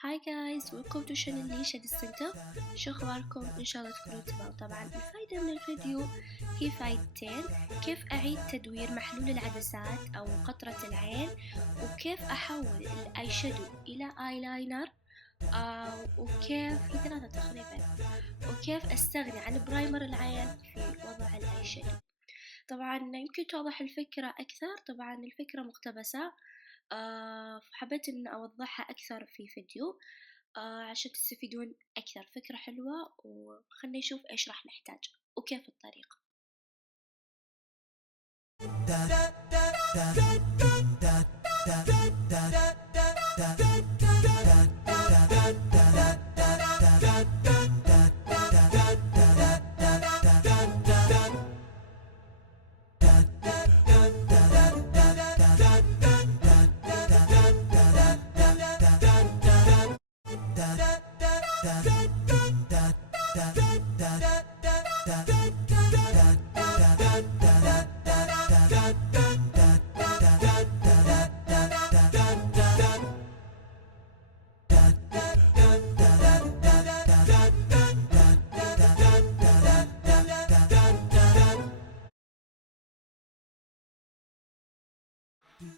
هاي جايز، ويلكم تو شانل لي شد السنتر. شو اخباركم؟ ان شاء الله تكونوا تمام. طبعا الفايدة من الفيديو هي فايدتين: كيف اعيد تدوير محلول العدسات او قطرة العين، وكيف احول الاي شادو الى اي لاينر، وكيف هي ثلاثة تقريبا، وكيف استغني عن برايمر العين في وضع الاي شادو. طبعا يمكن توضح الفكرة أكثر. طبعا الفكرة مقتبسة، فحبيت إن أوضحها أكثر في فيديو عشان تستفيدون أكثر. فكرة حلوة، وخلنا نشوف إيش راح نحتاج وكيف الطريقة.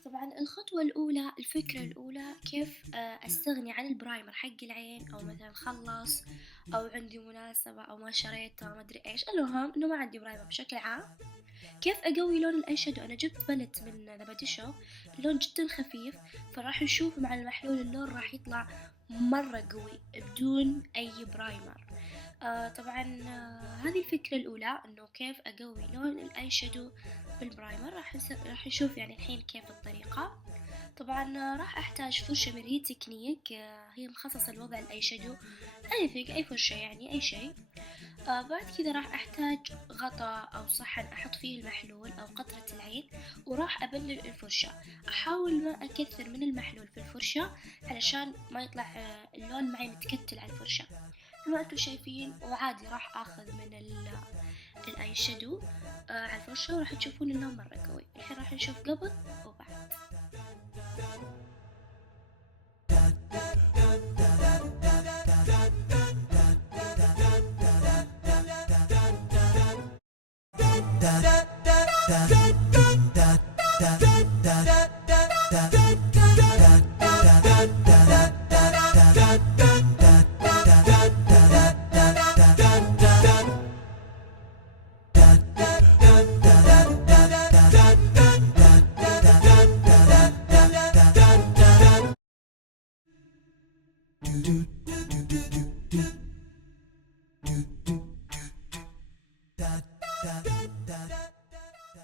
طبعا الخطوة الأولى، الفكرة الأولى كيف أستغني عن البرايمر حق العين، أو مثلا خلص أو عندي مناسبة أو ما شريته ما أدري إيش. المهم إنه ما عندي برايمر بشكل عام. كيف أقوي لون الأي شادو؟ أنا جبت بلت من ذا بادي شوب، اللون جدا خفيف، فراح نشوف مع المحلول اللون راح يطلع مرة قوي بدون أي برايمر. طبعا هذه الفكرة الأولى، إنه كيف أقوي لون الأي شادو بالبرايمر. راح نشوف يعني الحين كيف الطريقة. طبعا راح أحتاج فرشة من هي تكنيك، هي مخصصة لوضع الأي شادو. أي فرشة يعني أي شيء. بعد كذا راح أحتاج غطاء أو صحن أحط فيه المحلول أو قطرة العين، وراح أبلل الفرشة. أحاول ما أكثر من المحلول في الفرشة علشان ما يطلع اللون معي متكتل على الفرشة زي ما أنتم شايفين. وعادي راح أخذ من الأي شادو على الفرشة، وراح تشوفون اللون مرة قوي. الحين راح نشوف قبل وبعد.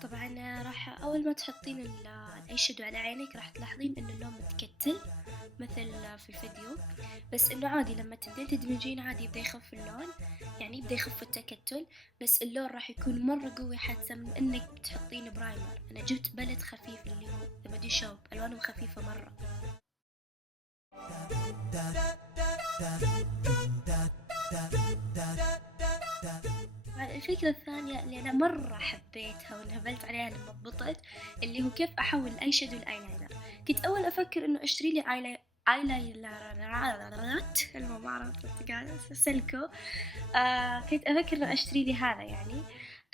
طبعا راح أول ما تحطين الأي شادو على عينك راح تلاحظين إن اللون متكتل مثل في الفيديو، بس إنه عادي لما تبدين تدمجين عادي يبدأ يخف اللون، يعني يبدأ يخف التكتل، بس اللون راح يكون مرة قوي حتى من إنك تحطين برايمر. أنا جبت بلد خفيف اللي هو ذا بادي شوب، ألوانهم خفيفة مرة. الفكرة الثانية اللي أنا مرة حبيتها وانهبلت عليها لما ضبطت، اللي هو كيف أحول الأي شادو لأيلاينر. كنت أول أفكر إنه أشتري لي ايلاينرات، المهم ما عرفت قاعدة سلكو. كنت أفكر إنه أشتري لي هذا يعني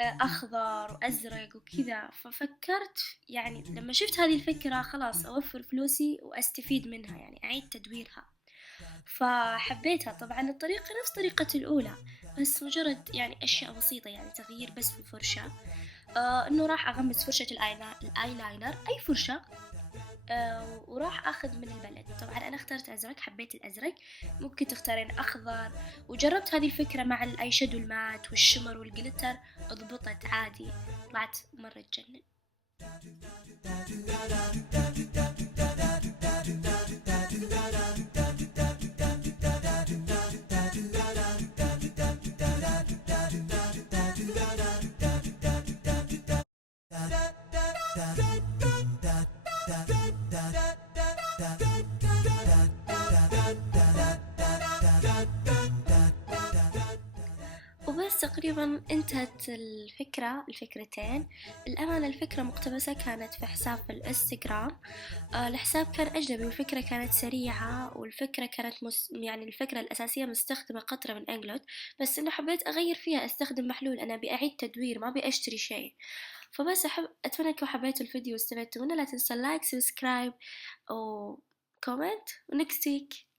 أخضر وأزرق وكذا. ففكرت يعني لما شفت هذه الفكرة خلاص أوفر فلوسي وأستفيد منها، يعني أعيد تدويرها. فحبيتها. طبعا الطريقة نفس طريقة الأولى، بس مجرد يعني أشياء بسيطة، يعني تغيير بس في الفرشة. إنه راح أغمس فرشة الآيلاينر أي فرشة، وراح أخذ من البلد. طبعا أنا اخترت أزرق، حبيت الأزرق. ممكن تختارين أخضر. وجربت هذه الفكرة مع الأي شادو المات والشمر والجليتر، ضبطت عادي، طلعت مرة تجنن. وبس تقريبا انتهت الفكرتين. الأمانة الفكرة مقتبسة كانت في حساب في الانستغرام. الحساب كان أجنبي والفكرة كانت سريعة، والفكرة كانت يعني الفكرة الأساسية مستخدمة قطرة من انجلوت، بس إنه حبيت أغير فيها، أستخدم محلول، أنا بأعيد تدوير ما بأشتري شيء. فبس أتمنى إنكم حبيتوا الفيديو واستفدتوا منه. لا تنسوا لايك، سبسكرايب، و كومنت، ونكست ويك.